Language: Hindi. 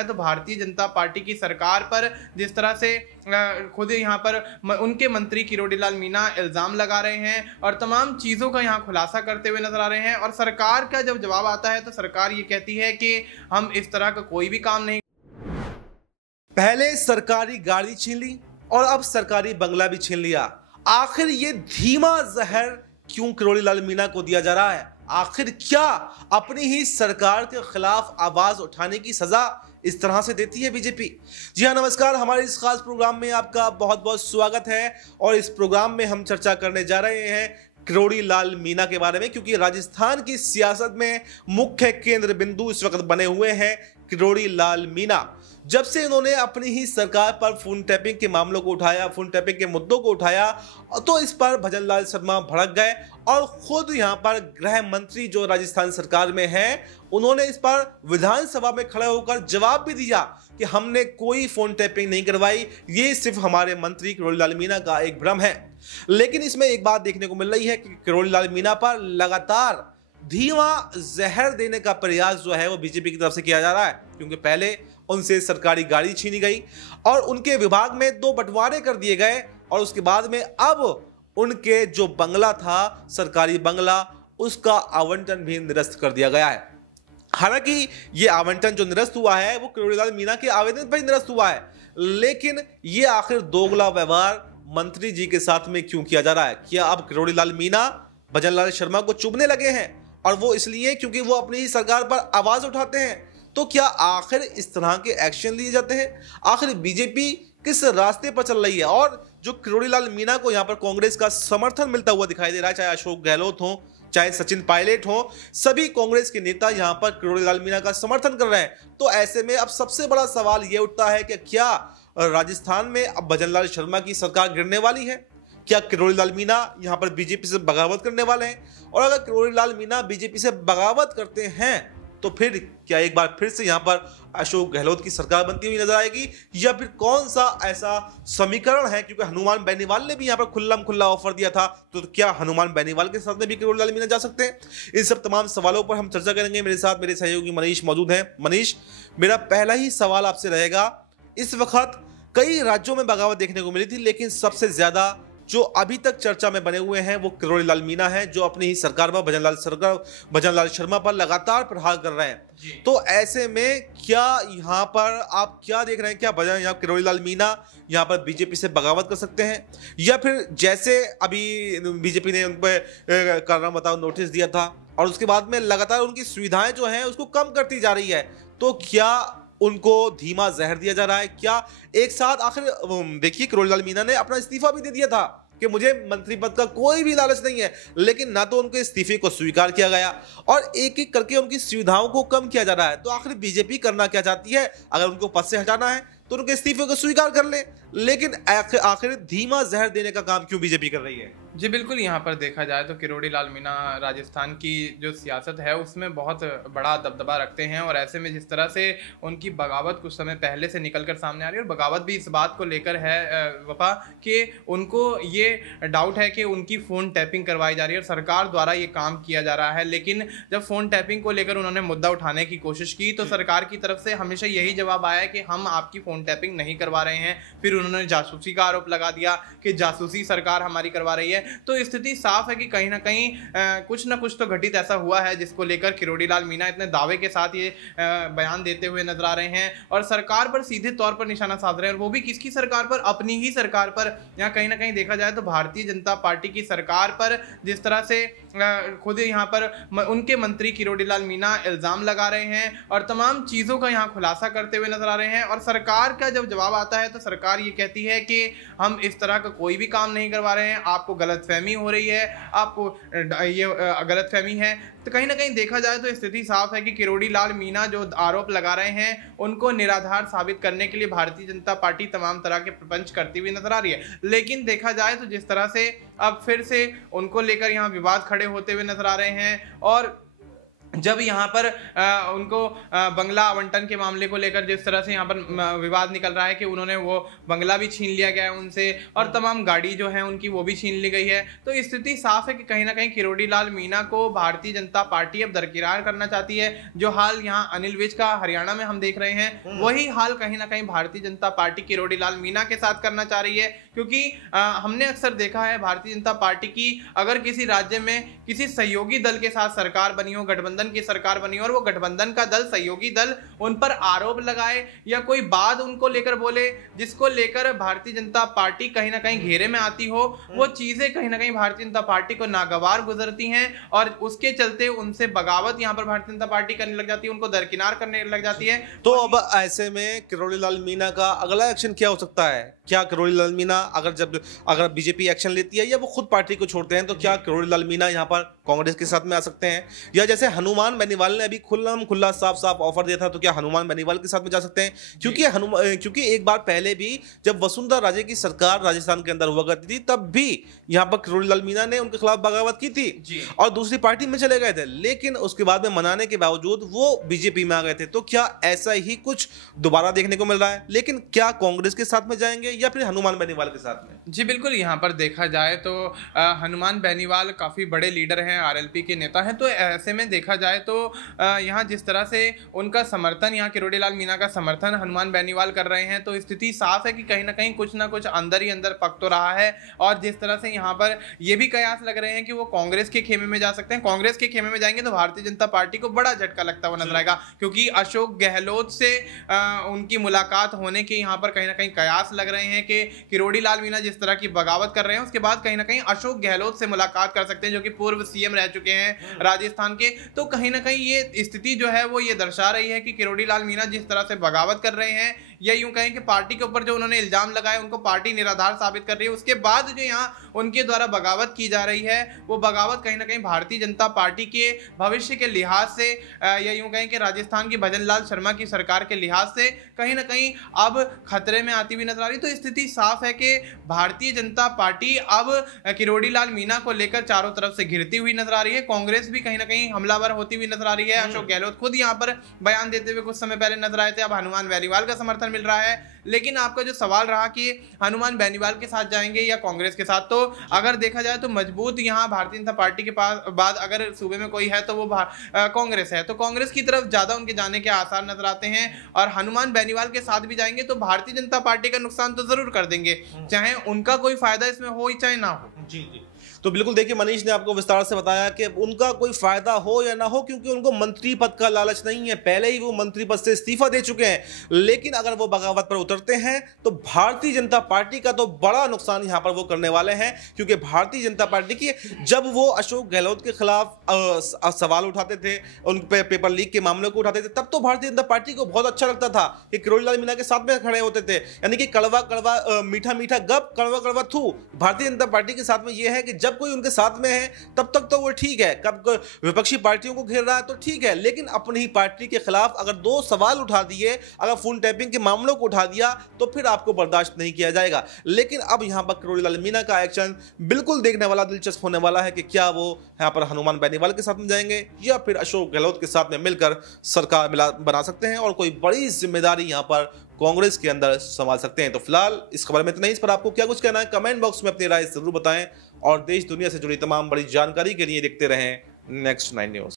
तो भारतीय जनता पार्टी की सरकार पर जिस तरह से खुद यहाँ पर उनके मंत्री किरोड़ी लाल मीणा इल्ज़ाम लगा रहे हैं और तमाम चीज़ों का यहाँ खुलासा करते हुए नजर आ रहे हैं। और सरकार का जब जवाब आता है तो सरकार ये कहती है कि हम इस तरह का कोई भी काम नहीं। पहले सरकारी गाड़ी छीन ली और अब सरकारी बंगला भी छीन लिया। आखिर ये धीमा जहर क्यों किरोड़ी लाल मीणा को दिया जा रहा है? आखिर क्या अपनी ही सरकार के खिलाफ आवाज उठाने की सजा इस तरह से देती है बीजेपी? जी हाँ, नमस्कार। हमारे इस खास प्रोग्राम में आपका बहुत बहुत स्वागत है और इस प्रोग्राम में हम चर्चा करने जा रहे हैं किरोड़ी लाल मीणा के बारे में, क्योंकि राजस्थान की सियासत में मुख्य केंद्र बिंदु इस वक्त बने हुए हैं किरोड़ी लाल मीणा। जब से इन्होंने अपनी ही सरकार पर फोन टैपिंग के मामलों को उठाया, फोन टैपिंग के मुद्दों को उठाया, तो इस पर भजन लाल शर्मा भड़क गए और खुद यहां पर गृह मंत्री जो राजस्थान सरकार में हैं, उन्होंने इस पर विधानसभा में खड़े होकर जवाब भी दिया कि हमने कोई फोन टैपिंग नहीं करवाई, ये सिर्फ हमारे मंत्री किरोड़ी लाल मीणा का एक भ्रम है। लेकिन इसमें एक बात देखने को मिल रही है कि किरोड़ी लाल मीणा पर लगातार धीमा जहर देने का प्रयास जो है वो बीजेपी की तरफ से किया जा रहा है, क्योंकि पहले उनसे सरकारी गाड़ी छीनी गई और उनके विभाग में 2 बंटवारे कर दिए गए और उसके बाद में अब उनके जो बंगला था, सरकारी बंगला, उसका आवंटन भी निरस्त कर दिया गया है। हालांकि ये आवंटन जो निरस्त हुआ है वो किरोड़ी लाल मीणा के आवेदन पर ही निरस्त हुआ है, लेकिन ये आखिर दोगला व्यवहार मंत्री जी के साथ में क्यों किया जा रहा है? क्या अब किरोड़ी लाल मीणा भजन लाल शर्मा को चुभने लगे हैं? और वो इसलिए क्योंकि वो अपनी ही सरकार पर आवाज उठाते हैं। तो क्या आखिर इस तरह के एक्शन लिए जाते हैं? आखिर बीजेपी किस रास्ते पर चल रही है? और जो किरोड़ी लाल मीणा को यहाँ पर कांग्रेस का समर्थन मिलता हुआ दिखाई दे रहा है, चाहे अशोक गहलोत हो, चाहे सचिन पायलट हो, सभी कांग्रेस के नेता यहाँ पर किरोड़ी लाल मीणा का समर्थन कर रहे हैं। तो ऐसे में अब सबसे बड़ा सवाल यह उठता है कि क्या राजस्थान में अब भजन लाल शर्मा की सरकार गिरने वाली है? क्या किरोड़ी लाल मीणा यहाँ पर बीजेपी से बगावत करने वाले हैं? और अगर किरोड़ी लाल मीणा बीजेपी से बगावत करते हैं तो फिर क्या एक बार फिर से यहाँ पर अशोक गहलोत की सरकार बनती हुई नजर आएगी, या फिर कौन सा ऐसा समीकरण है? क्योंकि हनुमान बेनीवाल ने भी यहाँ पर खुल्ला ऑफर दिया था, तो क्या हनुमान बेनीवाल के साथ में भी किरोड़ी लाल मीणा जा सकते हैं? इन सब तमाम सवालों पर हम चर्चा करेंगे। मेरे साथ मेरे सहयोगी मनीष मौजूद हैं। मनीष, मेरा पहला ही सवाल आपसे रहेगा, इस वक्त कई राज्यों में बगावत देखने को मिली थी, लेकिन सबसे ज्यादा जो अभी तक चर्चा में बने हुए हैं वो किरोड़ी लाल मीणा है, जो अपनी ही सरकार पर भजन लाल शर्मा पर लगातार प्रहार कर रहे हैं। तो ऐसे में क्या यहाँ पर आप क्या देख रहे हैं? क्या किरोड़ी लाल मीणा यहाँ पर बीजेपी से बगावत कर सकते हैं, या फिर जैसे अभी बीजेपी ने उन पर कारण बताओ नोटिस दिया था और उसके बाद में लगातार उनकी सुविधाएं जो हैं उसको कम करती जा रही है, तो क्या उनको धीमा जहर दिया जा रहा है? क्या एक साथ आखिर देखिए, किरोड़ी लाल मीणा ने अपना इस्तीफा भी दे दिया था कि मुझे मंत्री पद का कोई भी लालच नहीं है, लेकिन ना तो उनके इस्तीफे को स्वीकार किया गया और एक एक करके उनकी सुविधाओं को कम किया जा रहा है। तो आखिर बीजेपी करना क्या चाहती है? अगर उनको पद से हटाना है तो उनके इस्तीफे को स्वीकार कर ले, लेकिन आखिर धीमा जहर देने का काम क्यों बीजेपी कर रही है? जी बिल्कुल, यहाँ पर देखा जाए तो किरोड़ी लाल मीणा राजस्थान की जो सियासत है उसमें बहुत बड़ा दबदबा रखते हैं और ऐसे में जिस तरह से उनकी बगावत कुछ समय पहले से निकल कर सामने आ रही है, और बगावत भी इस बात को लेकर है वफा कि उनको ये डाउट है कि उनकी फ़ोन टैपिंग करवाई जा रही है और सरकार द्वारा ये काम किया जा रहा है। लेकिन जब फ़ोन टैपिंग को लेकर उन्होंने मुद्दा उठाने की कोशिश की तो सरकार की तरफ से हमेशा यही जवाब आया कि हम आपकी फ़ोन टैपिंग नहीं करवा रहे हैं। फिर उन्होंने जासूसी का आरोप लगा दिया कि जासूसी सरकार हमारी करवा रही है। तो स्थिति साफ है कि कहीं ना कहीं कुछ ना कुछ तो घटित ऐसा हुआ है जिसको लेकर किरोड़ी लाल मीणा इतने दावे के साथ ये बयान देते हुए नजर आ रहे हैं और सरकार पर सीधे तौर पर निशाना साध रहे हैं। और वो भी किसकी सरकार पर? अपनी ही सरकार पर। यहाँ कहीं ना कहीं देखा जाए तो भारतीय जनता पार्टी की सरकार पर जिस तरह से खुद यहाँ पर उनके मंत्री किरोड़ी लाल मीणा इल्ज़ाम लगा रहे हैं और तमाम चीज़ों का यहाँ खुलासा करते हुए नजर आ रहे हैं। और सरकार का जब जवाब आता है तो सरकार ये कहती है कि हम इस तरह का कोई भी काम नहीं करवा रहे हैं, आपको गलतफहमी हो रही है, आपको ये गलतफहमी है। तो कहीं ना कहीं देखा जाए तो स्थिति साफ है कि किरोड़ी लाल मीणा जो आरोप लगा रहे हैं उनको निराधार साबित करने के लिए भारतीय जनता पार्टी तमाम तरह के प्रपंच करती हुई नजर आ रही है। लेकिन देखा जाए तो जिस तरह से अब फिर से उनको लेकर यहाँ विवाद खड़े होते हुए नजर आ रहे हैं और जब यहाँ पर उनको बंगला आवंटन के मामले को लेकर जिस तरह से यहाँ पर विवाद निकल रहा है कि उन्होंने वो बंगला भी छीन लिया गया है उनसे और तमाम गाड़ी जो है उनकी वो भी छीन ली गई है, तो स्थिति साफ है कि कहीं ना कहीं किरोड़ी लाल मीणा को भारतीय जनता पार्टी अब दरकिरार करना चाहती है। जो हाल यहाँ अनिल विज का हरियाणा में हम देख रहे हैं, वही हाल कहीं ना कहीं भारतीय जनता पार्टी किरोड़ी लाल मीणा के साथ करना चाह रही है। क्योंकि हमने अक्सर देखा है भारतीय जनता पार्टी की अगर किसी राज्य में किसी सहयोगी दल के साथ सरकार बनी हो, गठबंधन की सरकार बनी हो और वो गठबंधन का दल, सहयोगी दल उन पर आरोप लगाए या कोई बात उनको लेकर बोले जिसको लेकर भारतीय जनता पार्टी कहीं ना कहीं घेरे में आती हो, वो चीजें कहीं ना कहीं भारतीय जनता पार्टी को नागवार गुजरती हैं और उसके चलते उनसे बगावत यहाँ पर भारतीय जनता पार्टी करने लग जाती है, उनको दरकिनार करने लग जाती है। तो अब ऐसे में किरोड़ी लाल मीणा का अगला एक्शन क्या हो सकता है? क्या किरोड़ी लाल मीणा अगर बीजेपी एक्शन लेती है या वो खुद पार्टी को छोड़ते हैं, तो क्या किरोड़ी लाल मीणा यहाँ पर कांग्रेस के साथ में आ सकते हैं? या जैसे हनुमान बेनीवाल ने अभी खुला साफ साफ ऑफर दिया था, तो क्या हनुमान बेनीवाल के साथ में जा सकते हैं? क्योंकि एक बार पहले भी जब वसुंधरा राजे की सरकार राजस्थान के अंदर हुआ करती थी, तब भी यहाँ पर किरोड़ी लाल मीणा ने उनके खिलाफ बगावत की थी और दूसरी पार्टी में चले गए थे, लेकिन उसके बाद में मनाने के बावजूद वो बीजेपी में आ गए थे। तो क्या ऐसा ही कुछ दोबारा देखने को मिल रहा है? लेकिन क्या कांग्रेस के साथ में जाएंगे या फिर हनुमान बेनीवाल के साथ में? जी बिल्कुल, यहाँ पर देखा जाए तो हनुमान बेनीवाल काफ़ी बड़े लीडर हैं, आरएलपी के नेता हैं, तो ऐसे में देखा जाए तो यहाँ जिस तरह से उनका समर्थन, यहाँ किरोड़ी लाल मीणा का समर्थन हनुमान बेनीवाल कर रहे हैं, तो स्थिति साफ है कि कहीं ना कहीं कुछ ना कुछ अंदर ही अंदर पक तो रहा है। और जिस तरह से यहाँ पर ये भी कयास लग रहे हैं कि वो कांग्रेस के खेमे में जा सकते हैं। कांग्रेस के खेमे में जाएंगे तो भारतीय जनता पार्टी को बड़ा झटका लगता हुआ नजर आएगा, क्योंकि अशोक गहलोत से उनकी मुलाकात होने के यहाँ पर कहीं ना कहीं कयास लग रहे हैं कि किरोड़ी लाल मीणा जिस तरह की बगावत कर रहे हैं उसके बाद कहीं ना कहीं अशोक गहलोत से मुलाकात कर सकते हैं, जो कि पूर्व सीएम रह चुके हैं राजस्थान के। तो कहीं ना कहीं ये स्थिति जो है वो ये दर्शा रही है कि किरोड़ी लाल मीणा जिस तरह से बगावत कर रहे हैं, या यूं कहें कि पार्टी के ऊपर जो उन्होंने इल्जाम लगाए उनको पार्टी निराधार साबित कर रही है, उसके बाद जो यहाँ उनके द्वारा बगावत की जा रही है, वो बगावत कहीं ना कहीं भारतीय जनता पार्टी के भविष्य के लिहाज से या यूं कहें कि राजस्थान की भजन लाल शर्मा की सरकार के लिहाज से कहीं ना कहीं अब खतरे में आती हुई नजर आ रही। तो स्थिति साफ है कि भारतीय जनता पार्टी अब किरोड़ी लाल मीणा को लेकर चारों तरफ से घिरती हुई नजर आ रही है। कांग्रेस भी कहीं ना कहीं हमलावर होती हुई नजर आ रही है। अशोक गहलोत खुद यहाँ पर बयान देते हुए कुछ समय पहले नजर आए थे। अब हनुमान बेनीवाल का समर्थन मिल रहा है, लेकिन आपका जो सवाल रहा कि हनुमान बेनीवाल के साथ जाएंगे या कांग्रेस के साथ, तो अगर देखा जाए तो मजबूत यहाँ भारतीय जनता पार्टी के पास बाद अगर सूबे में कोई है तो वो कांग्रेस है, तो कांग्रेस की तरफ ज्यादा उनके जाने के आसार नजर आते हैं। और हनुमान बेनीवाल के साथ भी जाएंगे तो भारतीय जनता पार्टी का नुकसान तो जरूर कर देंगे, चाहे उनका कोई फायदा इसमें हो चाहे ना हो। जी। तो बिल्कुल देखिए, मनीष ने आपको विस्तार से बताया कि उनका कोई फायदा हो या ना हो, क्योंकि उनको मंत्री पद का लालच नहीं है, पहले ही वो मंत्री पद से इस्तीफा दे चुके हैं। लेकिन अगर वो बगावत पर उतरते हैं तो भारतीय जनता पार्टी का तो बड़ा नुकसान यहां पर वो करने वाले हैं, क्योंकि भारतीय जनता पार्टी की जब वो अशोक गहलोत के खिलाफ सवाल उठाते थे, उन पे पेपर लीक के मामले को उठाते थे, तब तो भारतीय जनता पार्टी को बहुत अच्छा लगता था कि किरोड़ी लाल मीणा के साथ में खड़े होते थे। यानी कि कड़वा कड़वा मीठा मीठा गप, कड़वा कड़वा थू। भारतीय जनता पार्टी के साथ में ये है कि जब कोई उनके साथ में है तब तक तो वो ठीक है, कब विपक्षी पार्टियों को घेर रहा है तो ठीक है, लेकिन अपनी ही पार्टी के खिलाफ अगर दो सवाल उठा दिए, अगर फोन टैपिंग के मामलों को उठा दिया, तो फिर आपको बर्दाश्त नहीं किया जाएगा। लेकिन अब यहां पर किरोड़ी लाल मीणा का एक्शन बिल्कुल देखने वाला, दिलचस्प होने वाला है कि क्या वो यहां पर हनुमान बेनीवाल के साथ में जाएंगे या फिर अशोक गहलोत के साथ में मिलकर सरकार बना सकते हैं और कोई बड़ी जिम्मेदारी यहां पर कांग्रेस के अंदर संभाल सकते हैं। तो फिलहाल इस खबर में इतना ही। इस पर आपको क्या कुछ कहना है कमेंट बॉक्स में अपनी राय जरूर बताएं और देश दुनिया से जुड़ी तमाम बड़ी जानकारी के लिए देखते रहें नेक्स्ट 9 न्यूज़।